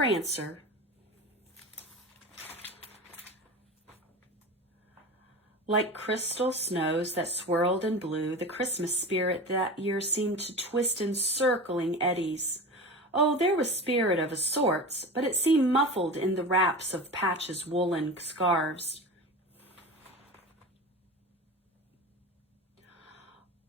Prancer. Like crystal snows that swirled and blew, the Christmas spirit that year seemed to twist in circling eddies. Oh, there was spirit of a sorts, but it seemed muffled in the wraps of Patch's woolen scarves.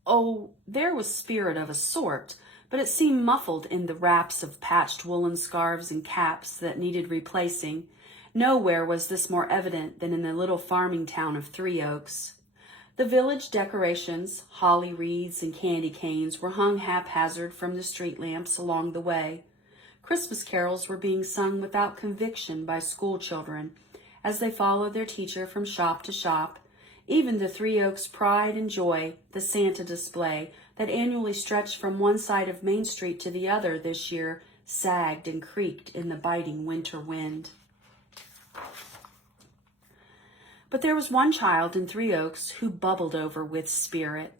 Oh, there was spirit of a sort, but it seemed muffled in the wraps of patched woolen scarves and caps that needed replacing. Nowhere was this more evident than in the little farming town of Three Oaks. The village decorations, holly wreaths and candy canes, were hung haphazard from the street lamps along the way. Christmas carols were being sung without conviction by school children as they followed their teacher from shop to shop. Even the Three Oaks Pride and Joy, the Santa display that annually stretched from one side of Main Street to the other this year, sagged and creaked in the biting winter wind. But there was one child in Three Oaks who bubbled over with spirit.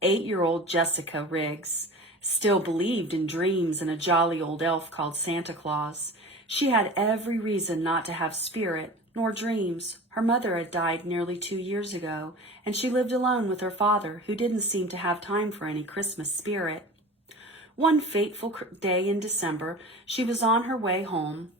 8-year-old Jessica Riggs still believed in dreams and a jolly old elf called Santa Claus. She had every reason not to have spirit nor dreams. Her mother had died nearly 2 years ago, and she lived alone with her father, who didn't seem to have time for any Christmas spirit. One fateful day in December, she was on her way home.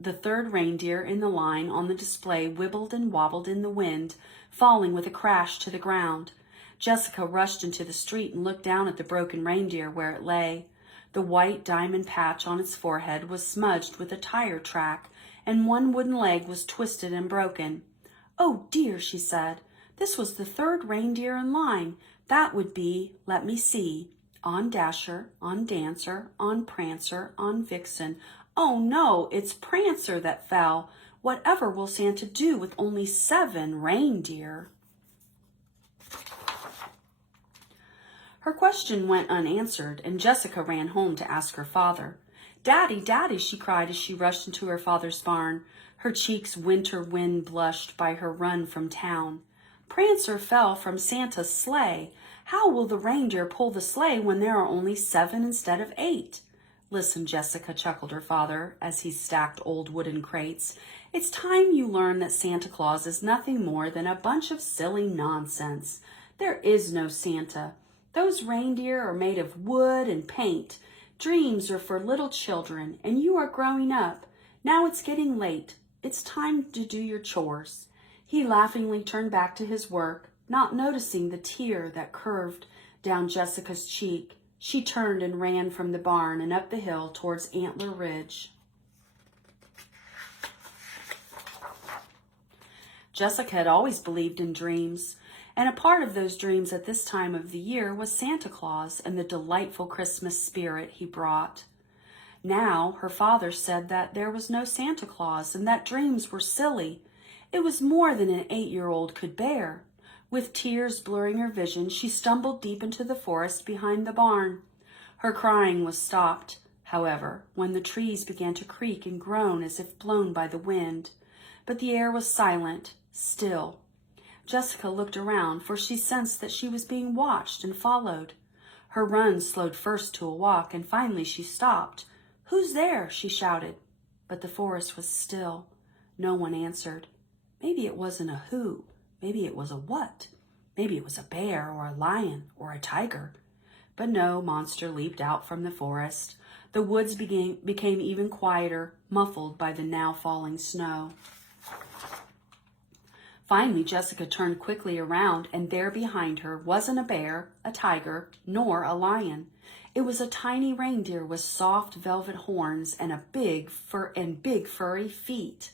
The third reindeer in the line on the display wibbled and wobbled in the wind, falling with a crash to the ground. Jessica rushed into the street and looked down at the broken reindeer where it lay. The white diamond patch on its forehead was smudged with a tire track, and one wooden leg was twisted and broken. "Oh dear," she said, "this was the third reindeer in line. That would be, let me see, on Dasher, on Dancer, on Prancer, on Vixen. Oh no, it's Prancer that fell. Whatever will Santa do with only 7 reindeer?" Her question went unanswered, and Jessica ran home to ask her father. "Daddy, Daddy," she cried as she rushed into her father's barn, her cheeks winter wind blushed by her run from town. "Prancer fell from Santa's sleigh. How will the reindeer pull the sleigh when there are only 7 instead of 8? "Listen, Jessica," chuckled her father as he stacked old wooden crates. "It's time you learn that Santa Claus is nothing more than a bunch of silly nonsense. There is no Santa. Those reindeer are made of wood and paint. Dreams are for little children, and you are growing up. Now it's getting late. It's time to do your chores." He laughingly turned back to his work, not noticing the tear that curved down Jessica's cheek. She turned and ran from the barn and up the hill towards Antler Ridge. Jessica had always believed in dreams, and a part of those dreams at this time of the year was Santa Claus and the delightful Christmas spirit he brought. Now her father said that there was no Santa Claus and that dreams were silly. It was more than an 8-year-old could bear. With tears blurring her vision, she stumbled deep into the forest behind the barn. Her crying was stopped, however, when the trees began to creak and groan as if blown by the wind. But the air was silent, still. Jessica looked around, for she sensed that she was being watched and followed. Her run slowed first to a walk, and finally she stopped. "Who's there?" she shouted. But the forest was still. No one answered. Maybe it wasn't a who. Maybe it was a what. Maybe it was a bear or a lion or a tiger. But no monster leaped out from the forest. The woods became even quieter, muffled by the now falling snow. Finally, Jessica turned quickly around, and there behind her wasn't a bear, a tiger, nor a lion. It was a tiny reindeer with soft velvet horns and big furry feet.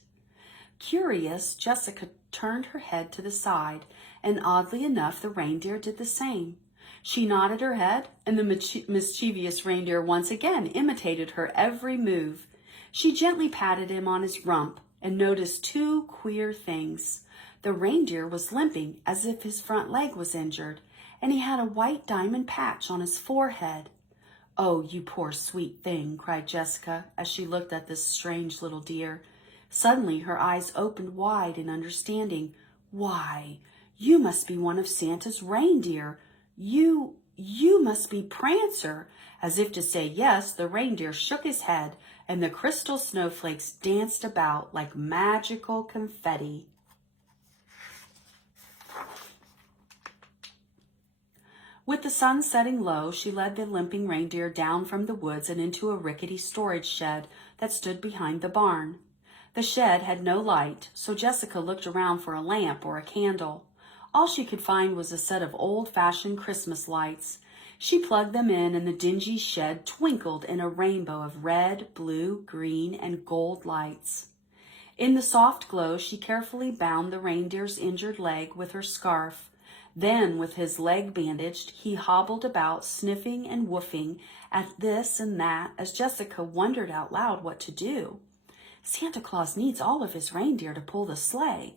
Curious, Jessica turned her head to the side, and oddly enough, the reindeer did the same. She nodded her head, and the mischievous reindeer once again imitated her every move. She gently patted him on his rump and noticed 2 queer things. The reindeer was limping as if his front leg was injured, and he had a white diamond patch on his forehead. "Oh, you poor sweet thing," cried Jessica as she looked at this strange little deer. Suddenly her eyes opened wide in understanding. "Why, you must be one of Santa's reindeer. You must be Prancer." As if to say yes, the reindeer shook his head and the crystal snowflakes danced about like magical confetti. With the sun setting low, she led the limping reindeer down from the woods and into a rickety storage shed that stood behind the barn. The shed had no light, so Jessica looked around for a lamp or a candle. All she could find was a set of old-fashioned Christmas lights. She plugged them in, and the dingy shed twinkled in a rainbow of red, blue, green, and gold lights. In the soft glow, she carefully bound the reindeer's injured leg with her scarf. Then, with his leg bandaged, he hobbled about, sniffing and woofing at this and that as Jessica wondered out loud what to do. Santa Claus needs all of his reindeer to pull the sleigh.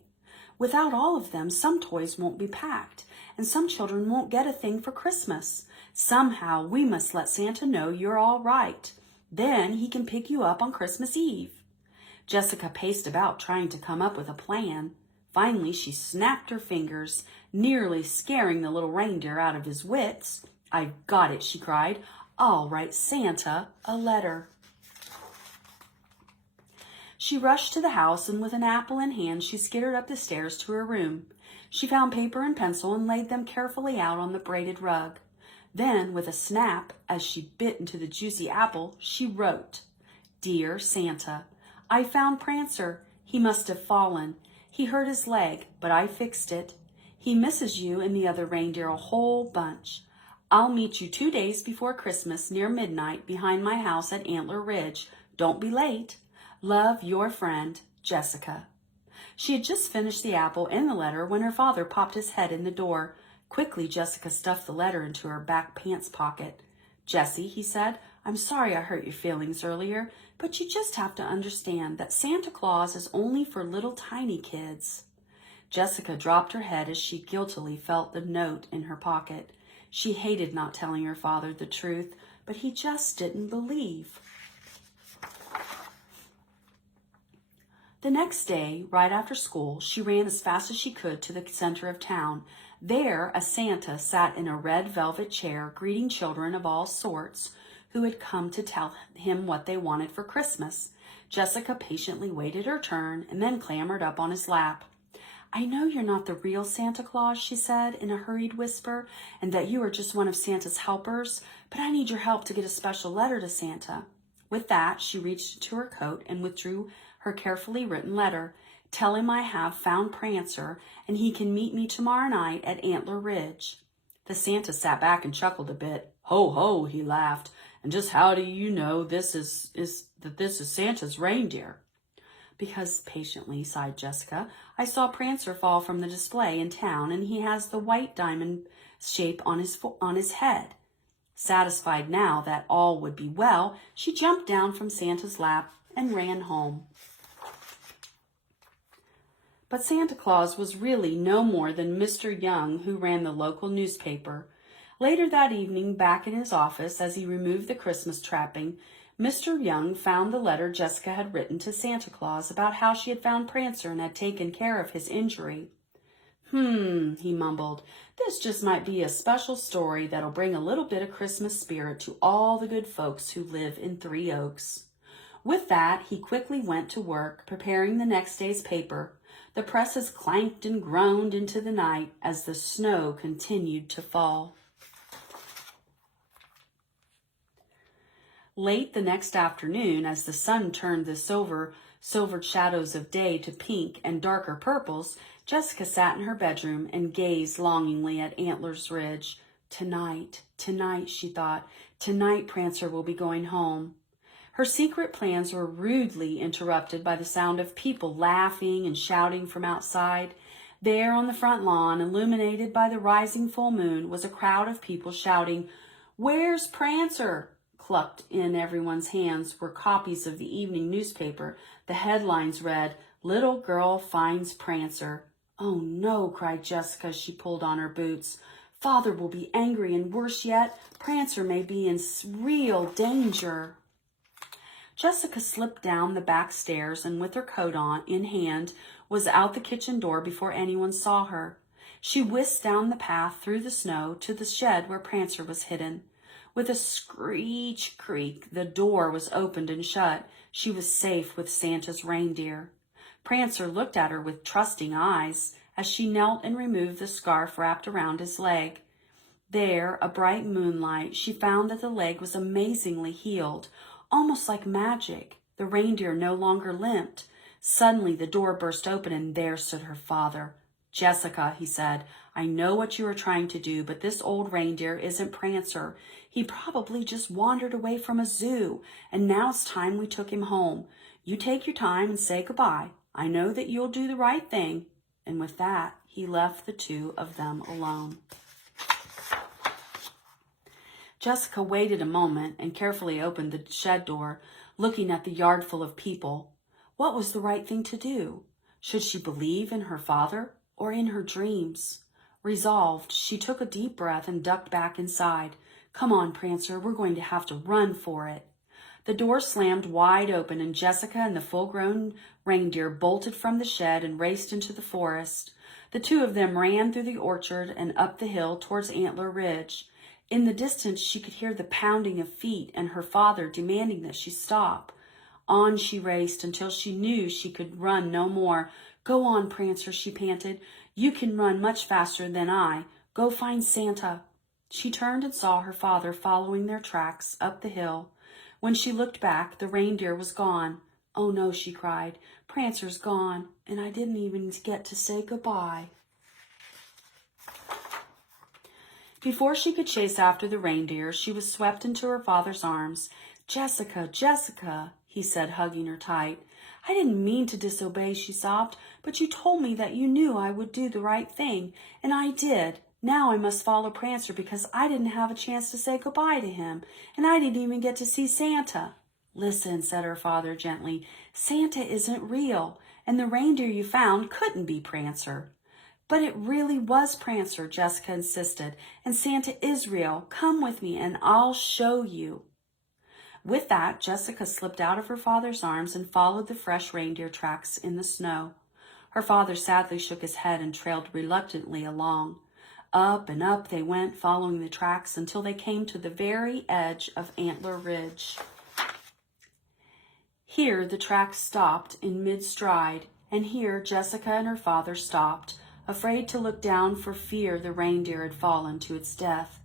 Without all of them, some toys won't be packed, and some children won't get a thing for Christmas. Somehow, we must let Santa know you're all right. Then he can pick you up on Christmas Eve. Jessica paced about, trying to come up with a plan. Finally, she snapped her fingers, nearly scaring the little reindeer out of his wits. "I've got it," she cried. "I'll write Santa a letter." She rushed to the house, and with an apple in hand, she skittered up the stairs to her room. She found paper and pencil and laid them carefully out on the braided rug. Then, with a snap, as she bit into the juicy apple, she wrote, "Dear Santa, I found Prancer. He must have fallen. He hurt his leg, but I fixed it. He misses you and the other reindeer a whole bunch. I'll meet you 2 days before Christmas near midnight behind my house at Antler Ridge. Don't be late. Love, your friend, Jessica." She had just finished the apple and the letter when her father popped his head in the door. Quickly, Jessica stuffed the letter into her back pants pocket. "Jessie," he said, "I'm sorry I hurt your feelings earlier, but you just have to understand that Santa Claus is only for little tiny kids." Jessica dropped her head as she guiltily felt the note in her pocket. She hated not telling her father the truth, but he just didn't believe. The next day, right after school, she ran as fast as she could to the center of town. There, a Santa sat in a red velvet chair, greeting children of all sorts who had come to tell him what they wanted for Christmas. Jessica patiently waited her turn and then clambered up on his lap. "I know you're not the real Santa Claus," she said in a hurried whisper, "and that you are just one of Santa's helpers, but I need your help to get a special letter to Santa." With that, she reached into her coat and withdrew her carefully written letter. "Tell him I have found Prancer, and he can meet me tomorrow night at Antler Ridge." The Santa sat back and chuckled a bit. "Ho, ho," he laughed. "And just how do you know this is Santa's reindeer?" "Because," patiently sighed Jessica, "I saw Prancer fall from the display in town, and he has the white diamond shape on his head." Satisfied now that all would be well, she jumped down from Santa's lap and ran home. But Santa Claus was really no more than Mr. Young, who ran the local newspaper. Later that evening, back in his office, as he removed the Christmas trapping, Mr. Young found the letter Jessica had written to Santa Claus about how she had found Prancer and had taken care of his injury. He mumbled, "This just might be a special story that'll bring a little bit of Christmas spirit to all the good folks who live in Three Oaks." With that, he quickly went to work, preparing the next day's paper. The presses clanked and groaned into the night as the snow continued to fall. Late the next afternoon, as the sun turned the silvered shadows of day to pink and darker purples, Jessica sat in her bedroom and gazed longingly at Antlers Ridge. Tonight, she thought, tonight Prancer will be going home. Her secret plans were rudely interrupted by the sound of people laughing and shouting from outside. There on the front lawn, illuminated by the rising full moon, was a crowd of people shouting, "Where's Prancer?" Clucked in everyone's hands were copies of the evening newspaper. The headlines read, "Little Girl Finds Prancer." "Oh no," cried Jessica as she pulled on her boots. "Father will be angry, and worse yet, Prancer may be in real danger." Jessica slipped down the back stairs and with her coat on in hand was out the kitchen door before anyone saw her. She whisked down the path through the snow to the shed where Prancer was hidden. With a screech creak, the door was opened and shut. She was safe with Santa's reindeer. Prancer looked at her with trusting eyes as she knelt and removed the scarf wrapped around his leg. There, a bright moonlight, she found that the leg was amazingly healed, almost like magic. The reindeer no longer limped. Suddenly, the door burst open, and there stood her father. "Jessica," he said, "I know what you are trying to do, but this old reindeer isn't Prancer. He probably just wandered away from a zoo, and now it's time we took him home. You take your time and say goodbye. I know that you'll do the right thing." And with that, he left the two of them alone. Jessica waited a moment and carefully opened the shed door, looking at the yard full of people. What was the right thing to do? Should she believe in her father or in her dreams? Resolved, she took a deep breath and ducked back inside. "Come on, Prancer, we're going to have to run for it." The door slammed wide open, and Jessica and the full-grown reindeer bolted from the shed and raced into the forest. The two of them ran through the orchard and up the hill towards Antler Ridge. In the distance, she could hear the pounding of feet and her father demanding that she stop. On she raced until she knew she could run no more. "Go on, Prancer," she panted. "You can run much faster than I. Go find Santa." She turned and saw her father following their tracks up the hill. When she looked back, the reindeer was gone. "Oh no," she cried. "Prancer's gone, and I didn't even get to say goodbye." Before she could chase after the reindeer, she was swept into her father's arms. "Jessica, Jessica," he said, hugging her tight. "I didn't mean to disobey," she sobbed, "but you told me that you knew I would do the right thing, and I did. Now I must follow Prancer because I didn't have a chance to say goodbye to him, and I didn't even get to see Santa." "Listen," said her father gently, "Santa isn't real, and the reindeer you found couldn't be Prancer." "But it really was Prancer," Jessica insisted, "and Santa is real. Come with me and I'll show you." With that, Jessica slipped out of her father's arms and followed the fresh reindeer tracks in the snow. Her father sadly shook his head and trailed reluctantly along. Up and up they went, following the tracks until they came to the very edge of Antler Ridge. Here the tracks stopped in mid-stride, and here Jessica and her father stopped, afraid to look down for fear the reindeer had fallen to its death.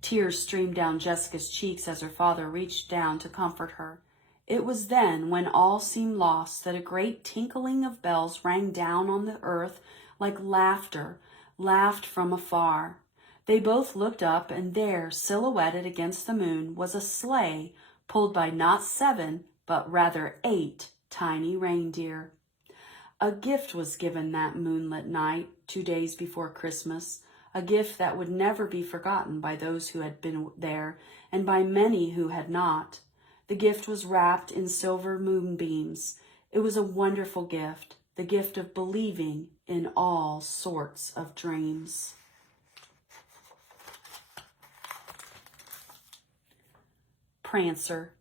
Tears streamed down Jessica's cheeks as her father reached down to comfort her. It was then, when all seemed lost, that a great tinkling of bells rang down on the earth like laughter, laughed from afar. They both looked up, and there, silhouetted against the moon, was a sleigh pulled by not 7, but rather 8 tiny reindeer. A gift was given that moonlit night, 2 days before Christmas, a gift that would never be forgotten by those who had been there and by many who had not. The gift was wrapped in silver moonbeams. It was a wonderful gift, the gift of believing in all sorts of dreams. Prancer.